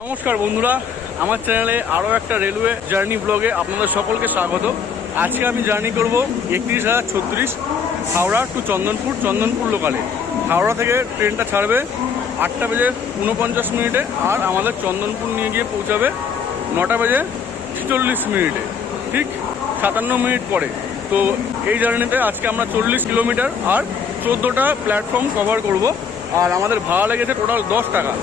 নমস্কার বন্ধুরা, আমার চ্যানেলে আরও একটা রেলওয়ে জার্নি ব্লগে আপনাদের সকলকে স্বাগত। আজকে আমি জার্নি করব 31,036 হাওড়া টু চন্দনপুর লোকালে। হাওড়া থেকে ট্রেনটা ছাড়বে 8টা বেজে 49 মিনিটে, আর আমাদের চন্দনপুর নিয়ে গিয়ে পৌঁছাবে 9টা বেজে 46 মিনিটে, ঠিক 57 মিনিট পরে। তো এই জার্নিতে আজকে আমরা 40 কিলোমিটার আর 14টা প্ল্যাটফর্ম কভার করব, আর আমাদের ভাড়া লেগেছে টোটাল 10 টাকা।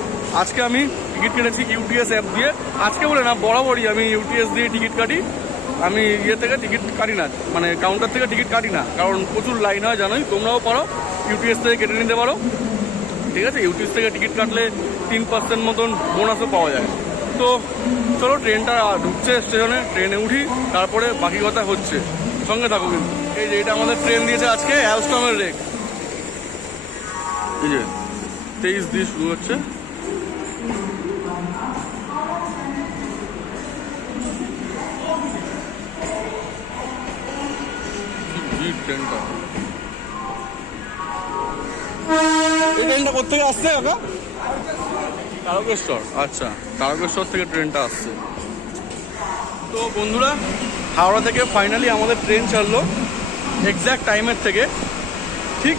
আজকে আমি টিকিট কেটেছি ইউটিএস অ্যাপ দিয়ে। আজকে বলে না, বরাবরই আমি ইউটিএস দিয়ে টিকিট কাটি। আমি থেকে টিকিট কাটি না, মানে কাউন্টার থেকে টিকিট কাটি না, কারণ প্রচুর লাইন হয়, জানোই। তোমরাও পারো ইউটিএস থেকে কেটে নিতে পারো, ঠিক আছে। ইউটিএস থেকে টিকিট কাটলে 3% মতন বোনাসও পাওয়া যায়। তো চলো, ট্রেনটা ঢুকছে স্টেশনে, ট্রেনে উঠি, তারপরে বাকি কথা হচ্ছে। সঙ্গে থাকো কিন্তু। এই যে এটা আমাদের ট্রেন দিয়েছে আজকে, অ্যালস্টমের রেক। এই যে 23 দিয়ে শুরু হচ্ছে। ট্রেনটা এই ট্রেনটা কোথেকে আসছে কাকা? তারকেশ্বর। আচ্ছা, তারকেশ্বর থেকে ট্রেনটা আসছে। তো বন্ধুরা, হাওড়া থেকে ফাইনালি আমাদের ট্রেন ছাড়লো এক্স্যাক্ট টাইমের থেকে ঠিক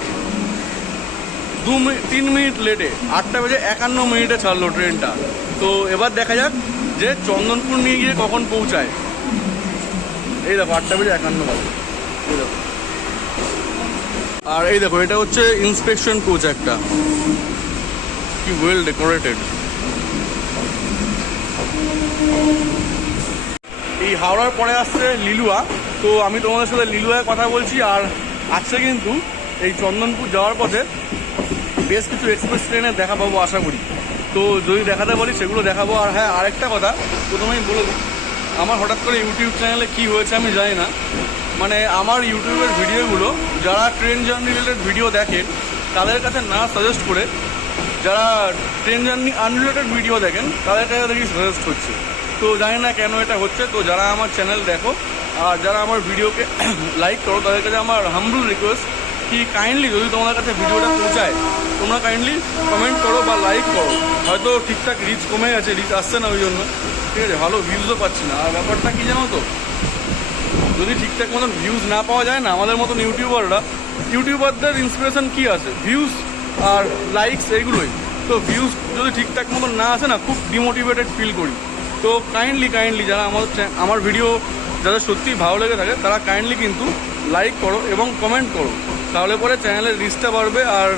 3 মিনিট লেটে। 8টা বেজে 51 মিনিটে ছাড়লো ট্রেনটা। তো এবার দেখা যাক যে চন্দনপুর নিয়ে গিয়ে কখন পৌঁছায়। এই দেখো 8টা বেজে 51 বাজে। এই দেখো, আর এই দেখো এটা হচ্ছে ইন্সপেকশন কোচ একটা, কি ওয়েল ডেকোরেটেড। এই হাওড়ার পরে আসছে লিলুয়া। তো আমি তোমাদের সাথে লিলুয়ায় কথা বলছি। আর আজকে কিন্তু এই চন্দনপুর যাওয়ার পথে বেশ কিছু এক্সপ্রেস ট্রেনে দেখা পাবো আশা করি। তো যদি দেখাতে বলি সেগুলো দেখাবো। আর হ্যাঁ, আরেকটা কথা প্রথমেই বলে দিই, আমার হঠাৎ করে ইউটিউব চ্যানেলে কি হয়েছে আমি জানি না। মানে আমার ইউটিউবের ভিডিওগুলো যারা ট্রেন জার্নি রিলেটেড ভিডিও দেখেন তাদের কাছে না সাজেস্ট করে যারা ট্রেন জার্নি আনরিলেটেড ভিডিও দেখেন তাদের কাছে দেখি সাজেস্ট হচ্ছে। তো জানি না কেন এটা হচ্ছে। তো যারা আমার চ্যানেল দেখো আর যারা আমার ভিডিওকে লাইক করো, তাদের কাছে আমার হাম্বল রিকোয়েস্ট কি কাইন্ডলি যদি তোমাদের কাছে ভিডিওটা পৌঁছায়, তোমরা কাইন্ডলি কমেন্ট করো বা লাইক করো। হয়তো ঠিকঠাক রিচ কমে গেছে, রিচ আসছে না ওই জন্য, ঠিক আছে, ভালো ভিউজও পাচ্ছি না। আর ব্যাপারটা কী জানো তো, যদি ঠিকঠাক মতন ভিউজ না পাওয়া যায় না, আমাদের মতন ইউটিউবারদের ইন্সপিরেশন কী আছে? ভিউজ আর লাইকস, এইগুলোই। তো ভিউজ যদি ঠিকঠাক মতন না আসে না, খুব ডিমোটিভেটেড ফিল করি। তো কাইন্ডলি যারা আমার ভিডিও যাদের সত্যিই ভালো লেগে থাকে তারা কাইন্ডলি কিন্তু লাইক করো এবং কমেন্ট করো, তাহলে পরে চ্যানেলের রিচটা বাড়বে আর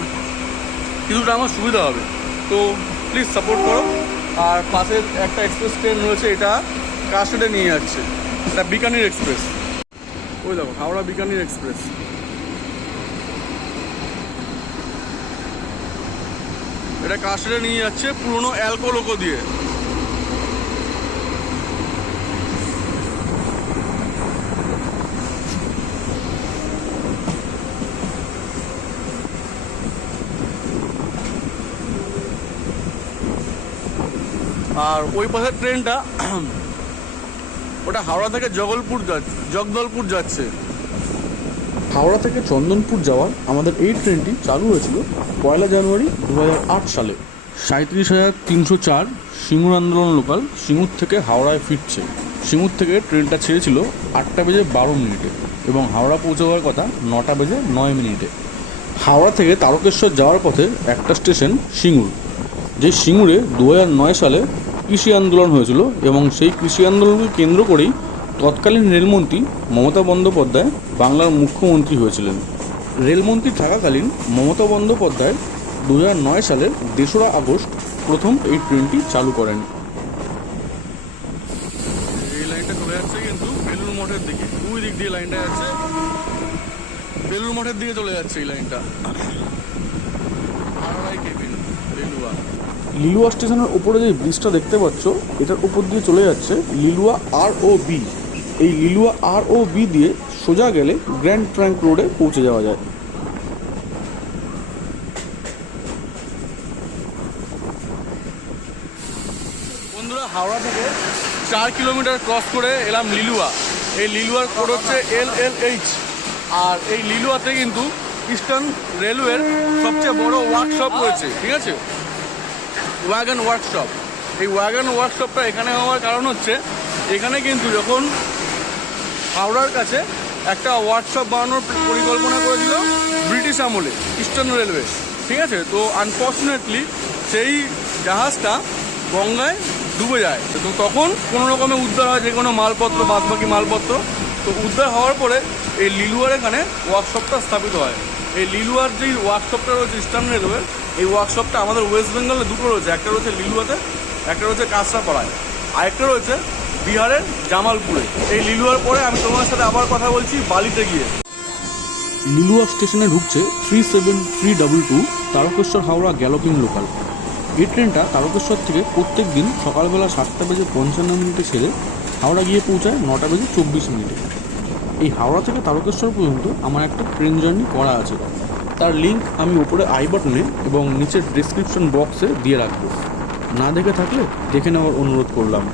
কিছুটা আমার সুবিধা হবে। তো প্লিজ সাপোর্ট করো। আর পাশের একটা এক্সপ্রেস ট্রেন রয়েছে, এটা কাস্টেডে নিয়ে যাচ্ছে, এটা বিকানির এক্সপ্রেস। ওই দেখো হাওড়া বিকানির এক্সপ্রেস। এটা কাস্টেডে নিয়ে যাচ্ছে পুরনো অ্যালকো লোকো দিয়ে। আর ওই পাশের ট্রেনটা ওটা হাওড়া থেকে জগদলপুর যাচ্ছে। হাওড়া থেকে চন্দনপুর যাওয়ার আমাদের এই ট্রেনটি চালু হয়েছিল 1 জানুয়ারি 2008 সালে। 37,304 সিঙ্গুর আন্দোলন লোকাল সিঙ্গুর থেকে হাওড়ায় ফিরছে। সিঙ্গুর থেকে ট্রেনটা ছেড়েছিল 8টা বেজে 12 মিনিটে এবং হাওড়া পৌঁছাবার কথা 9টা বেজে 9 মিনিটে। হাওড়া থেকে তারকেশ্বর যাওয়ার পথে একটা স্টেশন সিঙ্গুর, যে সিঙ্গুরে 2009 সালে কৃষি আন্দোলন হয়েছিল এবং সেই কৃষি আন্দোলনকে কেন্দ্র করেই তৎকালীন রেলমন্ত্রী মমতা বন্দ্যোপাধ্যায় বাংলার মুখ্যমন্ত্রী হয়েছিলেন। রেলমন্ত্রী থাকাকালীন মমতা বন্দ্যোপাধ্যায় 2009 সালের 2রা আগস্ট প্রথম এই ট্রেনটি চালু করেন। এই লাইনটা চলে যাচ্ছে কিন্তু বেলুর মঠের দিকে, দুই দিক দিয়ে লাইনটা যাচ্ছে, বেলুর মঠের দিকে চলে যাচ্ছে এই লাইনটা। লিলুয়া স্টেশনের উপরে যে ব্রিজটা দেখতে পাচ্ছ, এটার উপর দিয়ে চলে যাচ্ছে লিলুয়া ROB। এই লিলুয়া ROB দিয়ে সোজা গেলে গ্র্যান্ড ট্রাঙ্ক রোডে পৌঁছে যাওয়া যায়। বন্ধুরা, হাওড়া থেকে 4 কিলোমিটার ক্রস করে এলাম লিলুয়া। এই লিলুয়ার কোড হচ্ছে LLH। আর এই লিলুয়াতে কিন্তু ইস্টার্ন রেলওয়ের সবচেয়ে বড় ওয়ার্কশপ রয়েছে, ঠিক আছে, ওয়াগন ওয়ার্কশপ। এই ওয়াগন ওয়ার্কশপটা এখানে হওয়ার কারণ হচ্ছে এখানে কিন্তু যখন হাওড়ার কাছে একটা ওয়ার্কশপ বানানোর পরিকল্পনা করেছিল ব্রিটিশ আমলে ইস্টার্ন রেলওয়ে, ঠিক আছে। তো আনফর্চুনেটলি সেই জাহাজটা গঙ্গায় ডুবে যায়। তো তখন কোনো রকমে উদ্ধার হয় যে কোনো মালপত্র, বাদবাকি মালপত্র। তো উদ্ধার হওয়ার পরে এই লিলুয়ার এখানে ওয়ার্কশপটা স্থাপিত হয়। এই লিলুয়ার যেই ওয়ার্কশপটা রয়েছে ইস্টার্ন রেলওয়ের, এই ওয়ার্কশপটা আমাদের ওয়েস্ট বেঙ্গলে দুটো রয়েছে, একটা রয়েছে লিলুয়াতে, একটা রয়েছে কাঁচরাপাড়ায়, আরেকটা রয়েছে বিহারের জামালপুরে। এই লিলুয়ার পরে আমি তোমার সাথে আবার কথা বলছি বালিতে গিয়ে। লিলুয়া স্টেশনে ঢুকছে 37322 তারকেশ্বর হাওড়া গ্যালোপিং লোকাল। এই ট্রেনটা তারকেশ্বর থেকে প্রত্যেক দিন সকালবেলা 7:55 ছেড়ে হাওড়া গিয়ে পৌঁছায় 9:24। এই হাওড়া থেকে তারকেশ্বর পর্যন্ত আমার একটা ট্রেন জার্নি করা আছে, তার লিঙ্ক আমি ওপরে আই বাটনে এবং নিচের ডেসক্রিপশন বক্সে দিয়ে রাখবো। না দেখে থাকলে দেখে নেওয়ার অনুরোধ করলাম।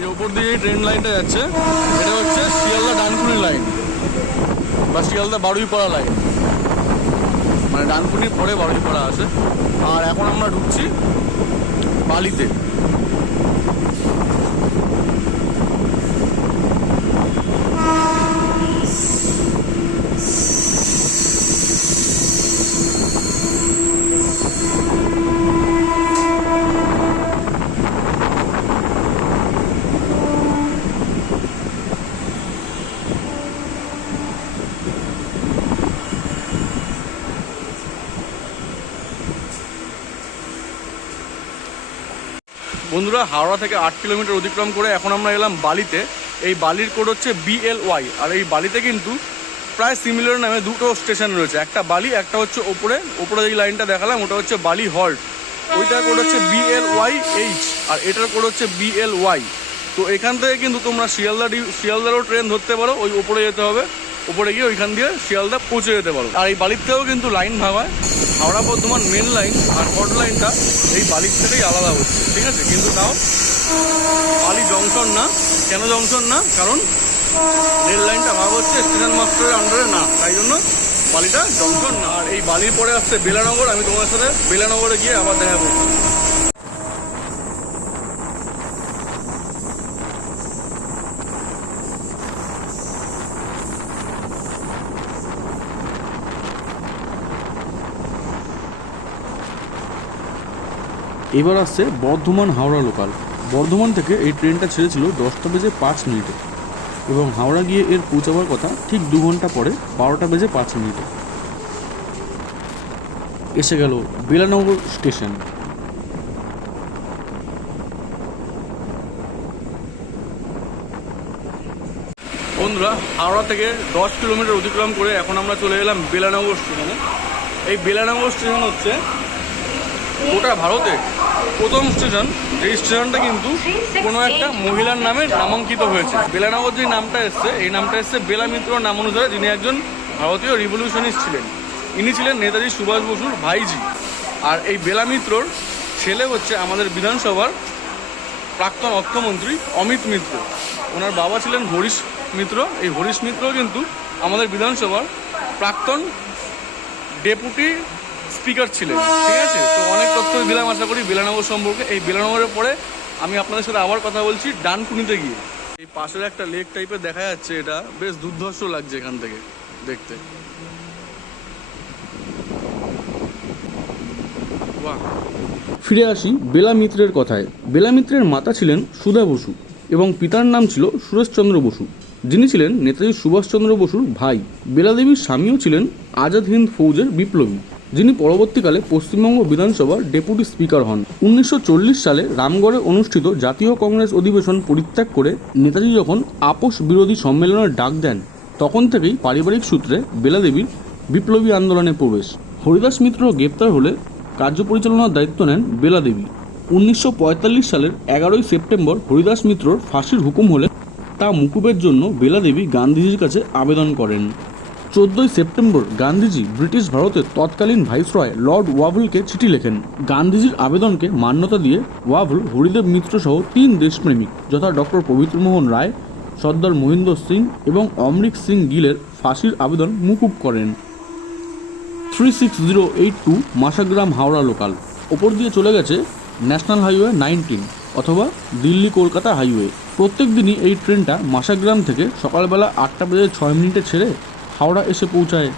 এই ওপর দিয়ে এই ট্রেন লাইনটা যাচ্ছে, এটা হচ্ছে শিয়ালদা ডানকুনি লাইন বা শিয়ালদা বারুইপাড়া লাইন, মানে ডানকুনির পরে বারুইপাড়া আছে। আর এখন আমরা ঢুকছি বালিতে। বন্ধুরা, হাওড়া থেকে 8 কিলোমিটার অতিক্রম করে এখন আমরা এলাম বালিতে। এই বালির কোড হচ্ছে BLY। আর এই বালিতে কিন্তু প্রায় সিমিলার নামে দুটো স্টেশন রয়েছে, একটা বালি, একটা হচ্ছে ওপরে যে লাইনটা দেখালাম ওটা হচ্ছে বালি হল্ট, ওইটার কোড হচ্ছে BLYH আর এটার কোড হচ্ছে BLY। তো এখান থেকে কিন্তু তোমরা শিয়ালদারও ট্রেন ধরতে পারো, ওই ওপরে যেতে হবে, ওপরে গিয়ে ওইখান দিয়ে শিয়ালদা পৌঁছে যেতে পারো। আর এই বালির থেকেও কিন্তু লাইন ভাগ হয়, হাওড়া বর্ধমান মেন লাইন আর হট লাইনটা এই বালির থেকেই আলাদা হচ্ছে, ঠিক আছে। কিন্তু তাও বালি জংশন না। কেন জংশন না? কারণ রেল লাইনটা ভাগ হচ্ছে স্টেশন মাস্টারের আন্ডারে না, তাই জন্য বালিটা জংশন না। আর এই বালির পরে আসছে বেলানগর। আমি তোমার সাথে বেলানগরে গিয়ে আবার দেখা করছি। এবার আসছে বর্ধমান হাওড়া লোকাল। বর্ধমান থেকে এই ট্রেনটা ছেড়েছিল 10:05 এবং হাওড়া গিয়ে এর পৌঁছাবার কথা ঠিক 2 ঘন্টা পরে 12:05। এসে গেল বেলানগর স্টেশন। বন্ধুরা, হাওড়া থেকে 10 কিলোমিটার অতিক্রম করে এখন আমরা চলে এলাম বেলানগর স্টেশনে। এই বেলানগর স্টেশন হচ্ছে গোটা ভারতে প্রথম স্টেশন, এই স্টেশনটা কিন্তু কোনো একটা মহিলার নামে নামাঙ্কিত হয়েছে। বেলানগর যে নামটা এসছে, এই নামটা এসছে বেলা মিত্রর নাম অনুসারে, যিনি একজন ভারতীয় রিভলিউশনিস্ট ছিলেন। ইনি ছিলেন নেতাজি সুভাষ বসুর ভাইজি। আর এই বেলা মিত্রর ছেলে হচ্ছে আমাদের বিধানসভার প্রাক্তন অর্থমন্ত্রী অমিত মিত্র। ওনার বাবা ছিলেন হরিশ মিত্র। এই হরিশ মিত্র কিন্তু আমাদের বিধানসভার প্রাক্তন ডেপুটি স্পিকার ছিলেন, ঠিক আছে। তো অনেক তথ্য দিলাম আশা করি বেলানগর সম্পর্কে। এই বেলানগরের পরে আমি আপনাদের সাথে আবার কথা বলছি ডানকুনিতে গিয়ে। এই পাশের একটা লেক টাইপের দেখা যাচ্ছে, এটা বেশ দুর্ধর্ষ লাগছে এখান থেকে দেখতে। বাহ। ফিরে আসি বেলা মিত্রের কথায়। বেলা মিত্রের মাতা ছিলেন সুধা বসু এবং পিতার নাম ছিল সুরেশচন্দ্র বসু, যিনি ছিলেন নেতাজি সুভাষচন্দ্র বসুর ভাই। বেলা দেবীর স্বামীও ছিলেন আজাদ হিন্দ ফৌজের বিপ্লবী, যিনি পরবর্তীকালে পশ্চিমবঙ্গ বিধানসভার ডেপুটি স্পিকার হন। 1940 সালে রামগড়ে অনুষ্ঠিত জাতীয় কংগ্রেস অধিবেশন পরিত্যাগ করে নেতাজি যখন আপোষ বিরোধী সম্মেলনের ডাক দেন, তখন থেকেই পারিবারিক সূত্রে বেলা দেবীর বিপ্লবী আন্দোলনে প্রবেশ। হরিদাস মিত্র গ্রেপ্তার হলে কার্য পরিচালনার দায়িত্ব নেন বেলা দেবী। 1945 সালের 11ই সেপ্টেম্বর হরিদাস মিত্রর ফাঁসির হুকুম হলে তা মুকুবের জন্য বেলা দেবী গান্ধীজির কাছে আবেদন করেন। 14ই সেপ্টেম্বর গান্ধীজি ব্রিটিশ ভারতের তৎকালীন ভাইসরয় লর্ড ওয়াভলকে চিঠি লেখেন। গান্ধীজির আবেদনকে মান্যতা দিয়ে ওয়াভল হরিদেব মিত্র সহ 3 দেশপ্রেমিক যথা ডক্টর পবিত্রমোহন রায়, সর্দার মহিন্দর সিং এবং অমরিক সিং গিলের ফাঁসির আবেদন মুকুব করেন। 36082 মাসাগ্রাম হাওড়া লোকাল ওপর দিয়ে চলে গেছে ন্যাশনাল হাইওয়ে 19 অথবা দিল্লি কলকাতা হাইওয়ে। প্রত্যেক দিনই এই ট্রেনটা মাসাগ্রাম থেকে সকালবেলা 8:06 ছেড়ে হাওড়া এসে পৌঁছায়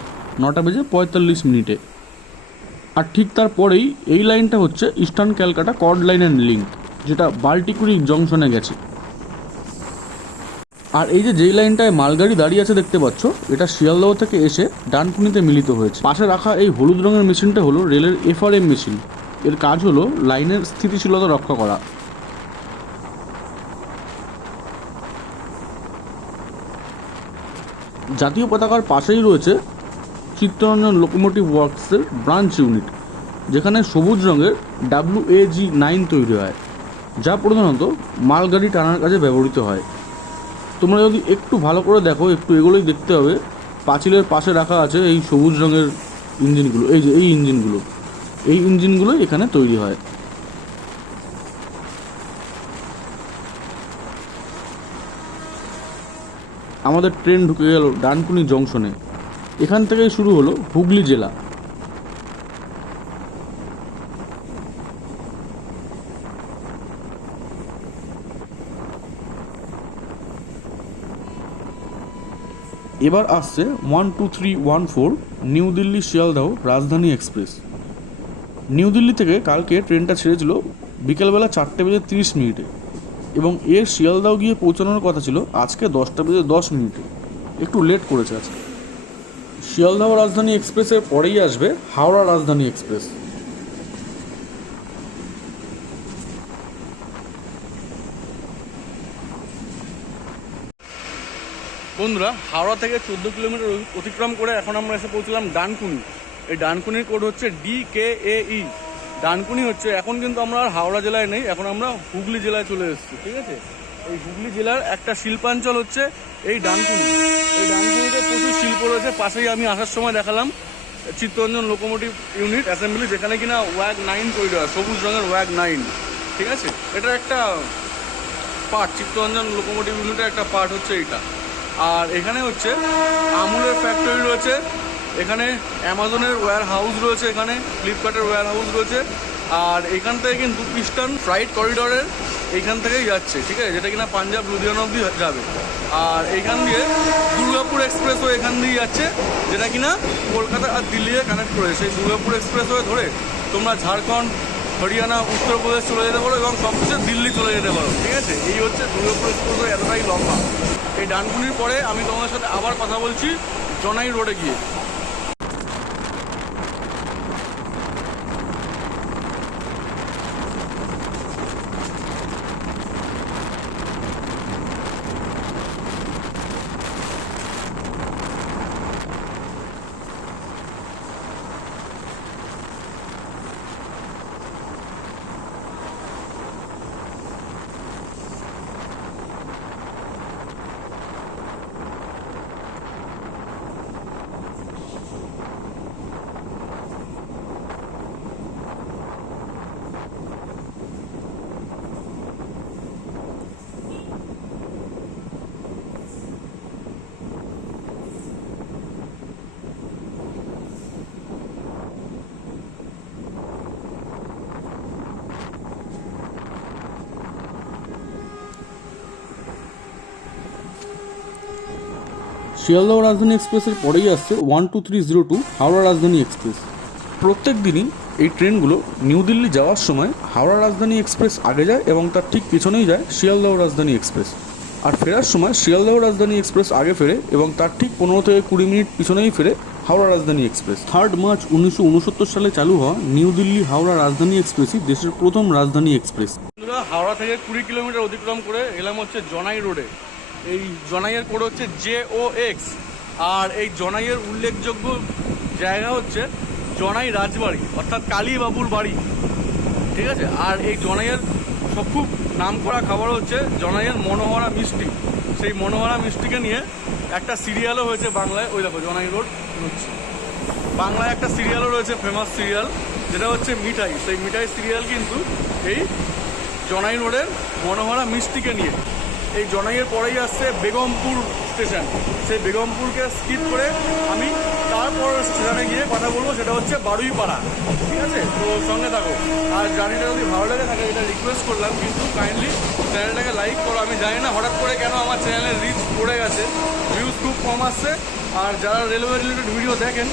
9:45 আর ঠিক তারপরেই এই লাইনটা হচ্ছে eastern Calcutta cord line and link, যেটা বাল্টিকুরি জংশনে গেছে। আর এই যেই লাইনটায় মালগাড়ি দাঁড়িয়ে আছে দেখতে পাচ্ছ, এটা শিয়ালদহ থেকে এসে ডানকুনিতে মিলিত হয়েছে। পাশে রাখা এই হলুদ রঙের মেশিনটা হলো রেলের FRM মেশিন। এর কাজ হলো লাইনের স্থিতিশীলতা রক্ষা করা। জাতীয় পতাকার পাশেই রয়েছে চিত্তরঞ্জন লোকোমোটিভ ওয়ার্কসের ব্রাঞ্চ ইউনিট, যেখানে সবুজ রঙের WAG9 তৈরি হয়, যা প্রধানত মালগাড়ি টানার কাজে ব্যবহৃত হয়। তোমরা যদি একটু ভালো করে দেখো, একটু এগুলোই দেখতে হবে, পাঁচিলের পাশে রাখা আছে এই সবুজ রঙের ইঞ্জিনগুলো। এই যে এই ইঞ্জিনগুলোই এখানে তৈরি হয়। আমাদের ট্রেন ঢুকে গেল ডানকুনি জংশনে। এখান থেকেই শুরু হলো হুগলি জেলা। এবার আসছে 12314 নিউ দিল্লি শিয়ালদহ রাজধানী এক্সপ্রেস। নিউ দিল্লি থেকে কালকে ট্রেনটা ছেড়েছিল বিকেলবেলা 4:30 এবং এর শিয়ালদহ গিয়ে পৌঁছানোর কথা ছিল আজকে 10:10। একটু লেট করেছে আজকে। শিয়ালদহ রাজধানী এক্সপ্রেসের পরেই আসবে হাওড়া রাজধানী এক্সপ্রেস। বন্ধুরা, হাওড়া থেকে 14 কিলোমিটার অতিক্রম করে এখন আমরা এসে পৌঁছলাম ডানকুনি। এই ডানকুনির কোড হচ্ছে DKAE। ডানকুনি হচ্ছে, এখন কিন্তু আমরা আর হাওড়া জেলায় নেই, এখন আমরা হুগলি জেলায় চলে এসেছি। ঠিক আছে, এই হুগলি জেলার একটা শিল্পাঞ্চল হচ্ছে এই ডানকুনি। এই ডানকুনিতে প্রচুর শিল্প রয়েছে। পাশেই আমি আসার সময় দেখালাম চিত্তরঞ্জন লোকোমোটিভ ইউনিট অ্যাসেম্বলি, যেখানে কিনা WAG9 তৈরি হয়, সবুজ রঙের WAG9। ঠিক আছে, এটার একটা পার্ট, চিত্তরঞ্জন লোকোমোটিভ ইউনিটের একটা পার্ট হচ্ছে এইটা। আর এখানে হচ্ছে আমুলের ফ্যাক্টরি রয়েছে, এখানে অ্যামাজনের ওয়্যার হাউস রয়েছে, এখানে ফ্লিপকার্টের ওয়্যার হাউস রয়েছে। আর এখান থেকে কিন্তু ইস্টার্ন ফ্রাইট করিডরের এইখান থেকেই যাচ্ছে। ঠিক আছে, যেটা কিনা পাঞ্জাব লুধিয়ানা অবধি যাবে। আর এইখান দিয়ে দুর্গাপুর এক্সপ্রেসও এখান দিয়ে যাচ্ছে, যেটা কিনা কলকাতা আর দিল্লিকে কানেক্ট করে। সেই দুর্গাপুর এক্সপ্রেসওয়ে ধরে তোমরা ঝাড়খণ্ড, হরিয়ানা, উত্তরপ্রদেশ চলে যেতে পারো এবং সবচেয়ে দিল্লি চলে যেতে পারো। ঠিক আছে, এই হচ্ছে দুর্গাপুর এক্সপ্রেসওয়ে, এতটাই লম্বা। এই ডানকুনির পরে আমি তোমাদের সাথে আবার কথা বলছি জনাই রোডে গিয়ে। শিয়ালদহ রাজধানী এক্সপ্রেসের পরেই আসছে 12302 হাওড়া রাজধানী এক্সপ্রেস। প্রত্যেক দিনই এই ট্রেনগুলো নিউ দিল্লি যাওয়ার সময় হাওড়া রাজধানী এক্সপ্রেস আগে যায় এবং তার ঠিক পিছনেই যায় শিয়ালদহ রাজধানী এক্সপ্রেস। আর ফেরার সময় শিয়ালদহ রাজধানী এক্সপ্রেস আগে ফেরে এবং তার ঠিক 15 থেকে 20 মিনিট পিছনেই ফেরে হাওড়া রাজধানী এক্সপ্রেস। 3 মার্চ 1969 সালে চালু হওয়া নিউ দিল্লি হাওড়া রাজধানী এক্সপ্রেসই দেশের প্রথম রাজধানী এক্সপ্রেস। হাওড়া থেকে 20 কিলোমিটার অতিক্রম করে এলাম হচ্ছে জনাই রোডে। এই জনাইয়ের কোড হচ্ছে JOX। আর এই জনাইয়ের উল্লেখযোগ্য জায়গা হচ্ছে জনাই রাজবাড়ি, অর্থাৎ কালীবাবুর বাড়ি। ঠিক আছে, আর এই জনাইয়ের খুব নাম করা খাবার হচ্ছে জনাইয়ের মনোহরা মিষ্টি। সেই মনোহরা মিষ্টিকে নিয়ে একটা সিরিয়ালও হয়েছে বাংলায়। ওই দেখো জনাই রোড হচ্ছে, বাংলায় একটা সিরিয়ালও রয়েছে, ফেমাস সিরিয়াল, যেটা হচ্ছে মিঠাই। সেই মিঠাই সিরিয়াল কিন্তু এই জনাই রোডের মনোহরা মিষ্টিকে নিয়ে। এই জনাইয়ের পরেই আসছে বেগমপুর স্টেশন। সেই বেগমপুরকে স্কিপ করে আমি তারপর স্টেশনে গিয়ে কথা বলবো, সেটা হচ্ছে বারুইপাড়া। ঠিক আছে, তো সঙ্গে থাকো। আর জার্নিটা যদি ভালো লেগে থাকে, এটা রিকোয়েস্ট করলাম, কিন্তু কাইন্ডলি চ্যানেলটাকে লাইক করো। আমি জানি না হঠাৎ করে কেন আমার চ্যানেলের রিচ পড়ে গেছে, ভিউজ খুব কম আসছে। আর যারা রেলওয়ে রিলেটেড ভিডিও দেখেন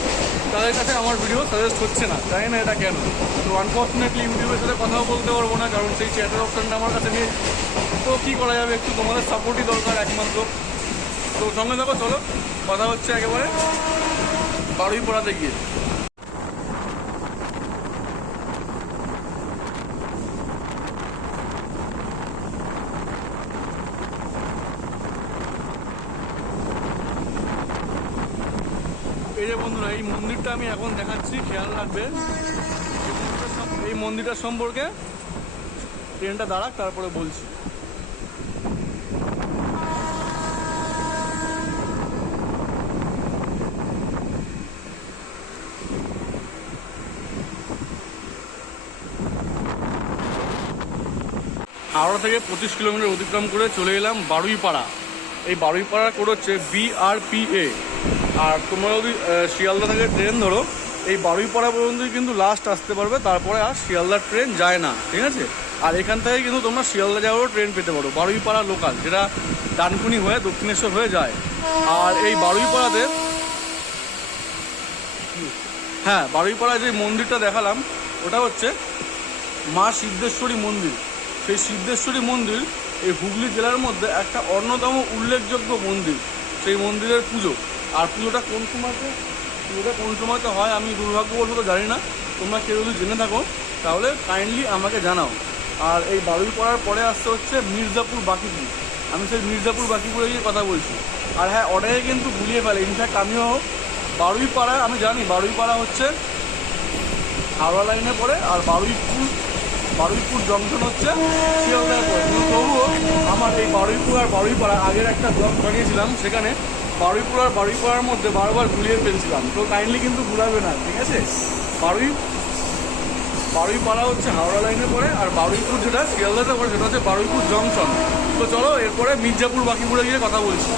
তাদের কাছে আমার ভিডিও সাজেস্ট হচ্ছে না, জানি না এটা কেন। তো আনফর্চুনেটলি ইউটিউবের সাথে কথাও বলতে পারবো না, কারণ সেই চ্যাটের অপশানটা আমার কাছে নেই। তো কী করা যাবে, একটু তোমাদের সাপোর্টই দরকার একমাত্র। তো সঙ্গে দেখো, চলো কথা হচ্ছে একেবারে বারুইপাড়াতে গিয়ে। এই যে বন্ধুরা, এই মন্দিরটা আমি এখন দেখাচ্ছি, খেয়াল রাখবে। এই মন্দিরটার সম্পর্কে ট্রেনটা দাঁড়াক, তারপরে বলছি। হাওড়া থেকে 25 কিলোমিটার অতিক্রম করে চলে এলাম বারুইপাড়া। এই বারুইপাড়ার কোড হচ্ছে BRPA। আর তোমরা যদি শিয়ালদা থেকে ট্রেন ধরো, এই বারুইপাড়া পর্যন্তই কিন্তু লাস্ট আসতে পারবে, তারপরে আর শিয়ালদার ট্রেন যায় না। ঠিক আছে, আর এখান থেকে কিন্তু তোমরা শিয়ালদা যাওয়ারও ট্রেন পেতে পারো, বারুইপাড়া লোকাল, যেটা ডানকুনি হয়ে দক্ষিণেশ্বর হয়ে যায়। আর এই বারুইপাড়াতে, হ্যাঁ, বারুইপাড়ায় যে মন্দিরটা দেখালাম ওটা হচ্ছে মা সিদ্ধেশ্বরী মন্দির। সেই সিদ্ধেশ্বরী মন্দির এই হুগলি জেলার মধ্যে একটা অন্যতম উল্লেখযোগ্য মন্দির। সেই মন্দিরের পুজো, আর পুজোটা কোন সময়তে হয় আমি দুর্ভাগ্যবশত জানি না। তোমরা কেউ যদি জেনে থাকো তাহলে কাইন্ডলি আমাকে জানাও। আর এই বারুইপাড়ার পরে আসতে হচ্ছে মির্জাপুর বাকিপুর। আমি সেই মির্জাপুর বাকিপুরে গিয়ে কথা বলছি। আর হ্যাঁ, অনেকে কিন্তু ভুলিয়ে ফেলে, ইনফ্যাক্ট আমিও বারুইপাড়ায়, আমি জানি বারুইপাড়া হচ্ছে হাওড়া লাইনে পড়ে, আর বারুইপুর জংশন হচ্ছে শিয়ালদায় পড়ে। কিন্তু তবুও আমার এই বারুইপুর আর বারুইপাড়া, আগের একটা ব্লগ বানিয়েছিলাম, সেখানে বারুইপুর আর বারুইপাড়ার মধ্যে বারবার গুলিয়ে ফেলছিলাম। তো কাইন্ডলি কিন্তু ভুলাবে না, ঠিক আছে? বারুইপাড়া হচ্ছে হাওড়া লাইনে পড়ে, আর বারুইপুর যেটা শিয়ালদাতে পড়ে সেটা হচ্ছে বারুইপুর জংশন। তো চলো এরপরে মির্জাপুর বাকিপুরে গিয়ে কথা বলছি।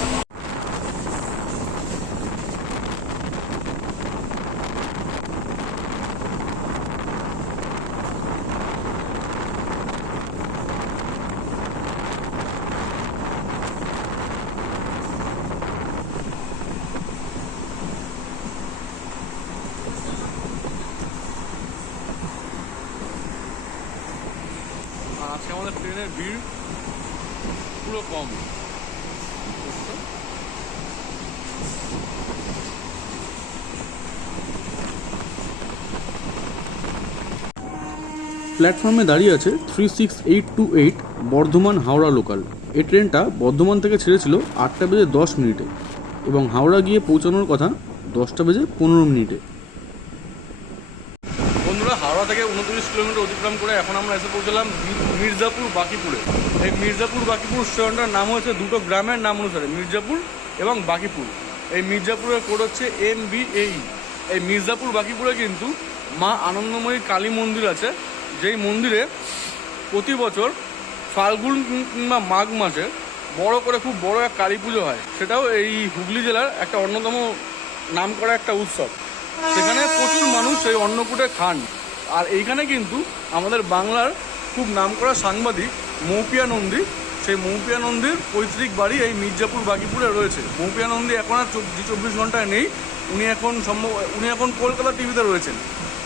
আজকে আমাদের ট্রেনের ভিড় পুরো কম। প্ল্যাটফর্মে দাঁড়িয়ে আছে 36828 বর্ধমান হাওড়া লোকাল। এই ট্রেনটা বর্ধমান থেকে ছেড়েছিল 8:10 এবং হাওড়া গিয়ে পৌঁছানোর কথা 10:15। বন্ধুরা, হাওড়া থেকে 29 কিলোমিটার অতিক্রম করে এখন আমরা এসে পৌঁছলাম মির্জাপুর বাকিপুরে। এই মির্জাপুর বাকিপুর স্টেশনটার নাম হচ্ছে দুটো গ্রামের নাম অনুসারে, মির্জাপুর এবং বাকিপুর। এই মির্জাপুরের কোড হচ্ছে MBAE। এই মির্জাপুর বাকিপুরে কিন্তু মা আনন্দময়ী কালী মন্দির আছে, যেই মন্দিরে প্রতি বছর ফাল্গুন কিংবা মাঘ মাসে বড় করে খুব বড় এক কালী পুজো হয়। সেটাও এই হুগলি জেলার একটা অন্যতম নাম করা একটা উৎসব। সেখানে প্রচুর মানুষ সেই অন্নকূটে খান। আর এইখানে কিন্তু আমাদের বাংলার খুব নামকরা সাংবাদিক মৌপিয়া নন্দী, সেই মৌপিয়া নন্দীর পৈতৃক বাড়ি এই মির্জাপুর বাকিপুরে রয়েছে। মৌপিয়া নন্দী এখন আর 24 ঘন্টায় নেই, উনি এখন কলকাতা টিভিতে রয়েছেন।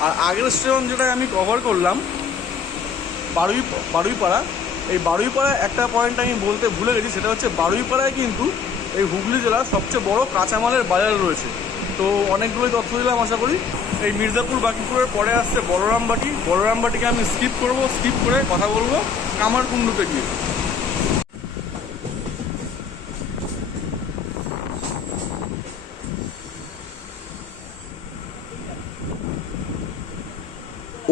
আর আগের স্টেশন যেটা আমি কভার করলাম বারুইপাড়া, এই বারুইপাড়ায় একটা পয়েন্ট আমি বলতে ভুলে গেছি, সেটা হচ্ছে বারুইপাড়ায় কিন্তু এই হুগলি জেলার সবচেয়ে বড় কাঁচামালের বাজার রয়েছে। তো অনেকগুলোই তথ্য দিলাম আশা করি। এই মির্জাপুর বাকিপুরের পরে আসছে বলরামবাটিকে আমি স্কিপ করে কথা বলবো কামারকুণ্ডুতে গিয়ে।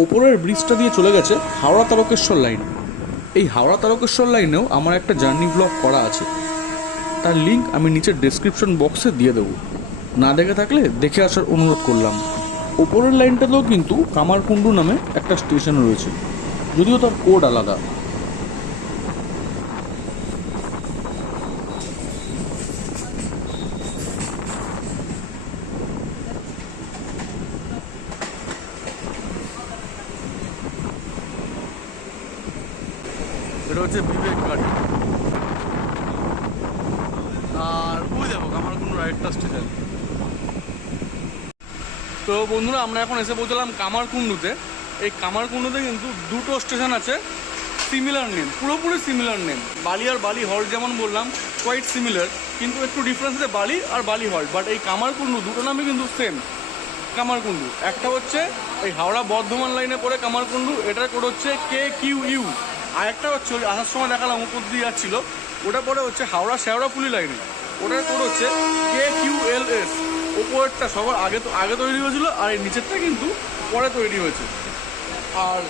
ওপরের ব্রিজটা দিয়ে চলে গেছে হাওড়া তারকেশ্বর লাইন। এই হাওড়া তারকেশ্বর লাইনেও আমার একটা জার্নি ব্লগ করা আছে, তার লিঙ্ক আমি নিচের ডেসক্রিপশন বক্সে দিয়ে দেবো। না দেখে থাকলে দেখে আসার অনুরোধ করলাম। ওপরের লাইনটাতেও কিন্তু কামারকুণ্ডু নামে একটা স্টেশন রয়েছে, যদিও তার কোড আলাদা। এটা হচ্ছে বিবেক গাড়ি। আর ওই দেখো কামারকুন্ডু রাইডটা স্টেশন। তো বন্ধুরা আমরা এখন এসে পৌঁছলাম কামারকুন্ডুতে। এই কামারকুন্ডুতে কিন্তু দুটো স্টেশন আছে, সিমিলার নেম, পুরোপুরি সিমিলার নেম। বালি আর বালি হল্ট যেমন বললাম কোয়াইট সিমিলার, কিন্তু একটু ডিফারেন্স আছে বালি আর বালি হল্ট। বাট এই কামারকুন্ডু দুটো নামে কিন্তু সেম কামারকুন্ডু। একটা হচ্ছে এই হাওড়া বর্ধমান লাইনে পড়ে কামারকুন্ডু, এটার কোড হচ্ছে KQU। আর একটা হচ্ছে ওই আসার সময় দেখালাম উপর দিয়ে যাচ্ছিলো, ওটা পরে হচ্ছে হাওড়া শেওড়াফুলি লাইনে, ওটার কোড হচ্ছে KQLS। ওপরেরটা সবার আগে তৈরি হয়েছিল, আর এই নিচেরটা কিন্তু পরে তৈরি হয়েছে। আর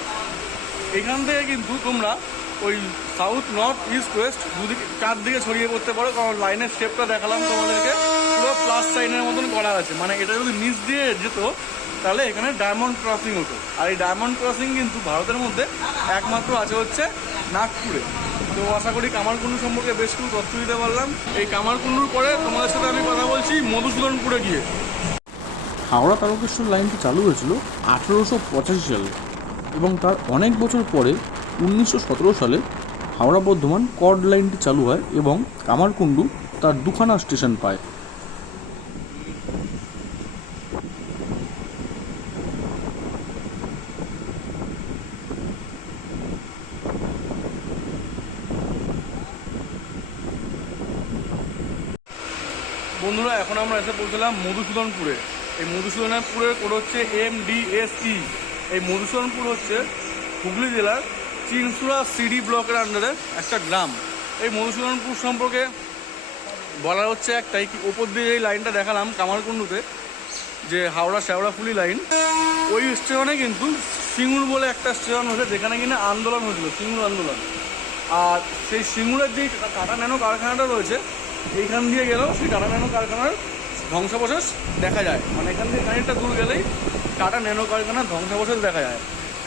এখান থেকে কিন্তু তোমরা ওই সাউথ, নর্থ, ইস্ট, ওয়েস্ট দুদিকে চারদিকে ছড়িয়ে পড়তে পারো, কারণ লাইনের শেপটা দেখালাম তোমাদেরকে, পুরো প্লাস সাইনের মতন করা আছে। মানে এটা যদি নিচ দিয়ে যেত তাহলে এখানে ডায়মন্ড ক্রসিং হতো। আর এই ডায়মন্ড ক্রসিং কিন্তু ভারতের মধ্যে একমাত্র আছে হচ্ছে নাগপুরে। তো আশা করি কামারকুন্ডু সম্পর্কে বেশ কিছু তথ্য দিতে পারলাম। এই কামারকুন্ডুর পরে তোমাদের সাথে আমি কথা বলছি মধুসূদনপুরে গিয়ে। হাওড়া তারকেশ্বর লাইনটি চালু হয়েছিল 1885 সালে এবং তার অনেক বছর পরে 1917 সালে হাওড়া বর্ধমান কর্ড লাইনটি চালু হয় এবং কামারকুন্ডু তার দুখানা স্টেশন পায়। বন্ধুরা এখন আমরা এসে পৌঁছলাম মধুসূদনপুরে। এই মধুসূদনপুরের কোড হচ্ছে MDSE। এই মধুসূদনপুর হচ্ছে হুগলি জেলার চিনসুরা সিডি ব্লকের আন্ডারে একটা গ্রাম। এই মধুসূদনপুর সম্পর্কে বলার হচ্ছে একটাই, কি ওপর দিয়ে এই লাইনটা দেখালাম কামারকুন্ডুতে, যে হাওড়া শেওড়াফুলি লাইন, ওই স্টেশনে কিন্তু সিঙ্গুর বলে একটা স্টেশন হয়েছে, যেখানে কিনা আন্দোলন হয়েছিল, সিঙ্গুর আন্দোলন। আর সেই সিঙ্গুরের যে টাটা ন্যানো কারখানাটা রয়েছে, এইখান দিয়ে গেলেও সেই টাটা ন্যানো কারখানার ধ্বংসাবশেষ দেখা যায়। মানে এখান থেকে খানিকটা দূর গেলেই টাটা ন্যানো কারখানার ধ্বংসাবশেষ দেখা যায়।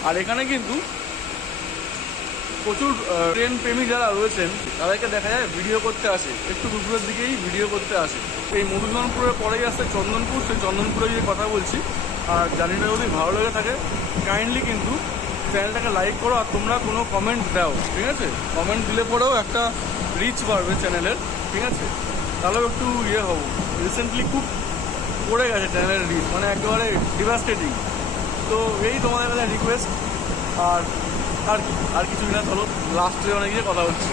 আর এখানে কিন্তু প্রচুর ট্রেন প্রেমী যারা রয়েছেন তাদেরকে দেখা যায় ভিডিও করতে আসে, একটু দুপুরের দিকেই ভিডিও করতে আসে। এই মধুসূদনপুরের পরেই আসছে চন্দনপুর, সেই চন্দনপুরে গিয়ে কথা বলছি। আর জানিটা যদি ভালো লেগে থাকে কাইন্ডলি কিন্তু চ্যানেলটাকে লাইক করো, আর তোমরা কোনো কমেন্ট দাও, ঠিক আছে? কমেন্ট দিলে পরেও একটা রিচ বাড়বে চ্যানেলের, ঠিক আছে? তাহলেও একটু হবো। রিসেন্টলি খুব পড়ে গেছে চ্যানেলের রিচ, মানে একেবারে ডিভাস্টেটিং। তো এই তোমাদের কাছে রিকোয়েস্ট। আর কিছু না, চলো লাস্টে অনেক গিয়ে কথা হচ্ছে।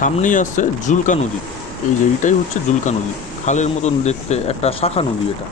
সামনেই আসছে জুলকা নদী। এইটাই হচ্ছে জুলকা নদী, খালের মতন দেখতে একটা শাখা নদী এটা।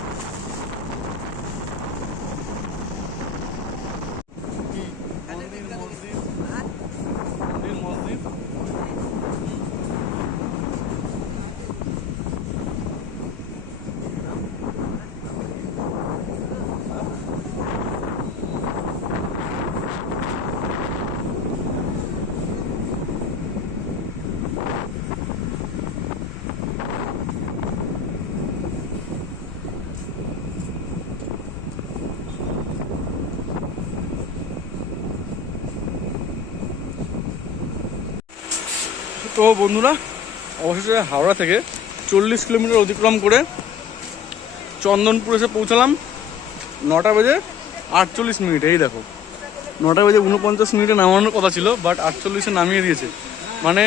তো বন্ধুরা অবশেষে হাওড়া থেকে 40 কিলোমিটার অতিক্রম করে চন্দনপুর এসে পৌঁছালাম 9টা বেজে 48 মিনিট। এই দেখো 9টা বেজে 49 মিনিটে নামানোর কথা ছিল, বাট 48-এ নামিয়ে দিয়েছে। মানে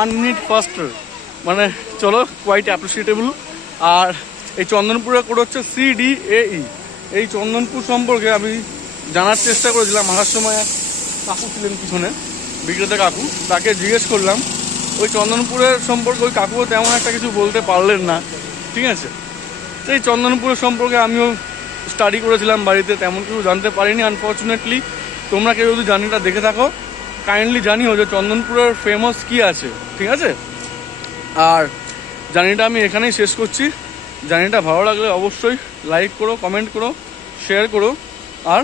1 মিনিট ফাস্টার। মানে চলো, কোয়াইট অ্যাপ্রিসিয়েটেবল। আর এই চন্দনপুরের কোড হচ্ছে CDAE। এই চন্দনপুর সম্পর্কে আমি জানার চেষ্টা করেছিলাম, আসার সময় কাকু ছিলেন পিছনে, বিক্রেতা কাকু, তাকে জিজ্ঞেস করলাম ওই চন্দনপুরের সম্পর্কে। ওই কাকুও তেমন একটা কিছু বলতে পারলেন না, ঠিক আছে? তো এই চন্দনপুরের সম্পর্কে আমিও স্টাডি করেছিলাম বাড়িতে, তেমন কিছু জানতে পারিনি আনফর্চুনেটলি। তোমরা কেউ যদি জার্নিটা দেখে থাকো কাইন্ডলি জানিও যে চন্দনপুরের ফেমাস কী আছে, ঠিক আছে? আর জার্নিটা আমি এখানেই শেষ করছি। জার্নিটা ভালো লাগলে অবশ্যই লাইক করো, কমেন্ট করো, শেয়ার করো, আর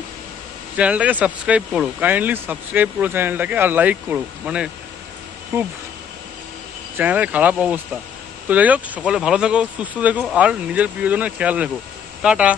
চ্যানেলটাকে সাবস্ক্রাইব করো। কাইন্ডলি সাবস্ক্রাইব করো চ্যানেলটাকে, আর লাইক করো। মানে খুব চ্যানেলের খারাপ অবস্থা। তো যাই হোক, সকলে ভালো থেকো, সুস্থ থেকো, আর নিজের প্রিয়জনের খেয়াল রেখো। টাটা।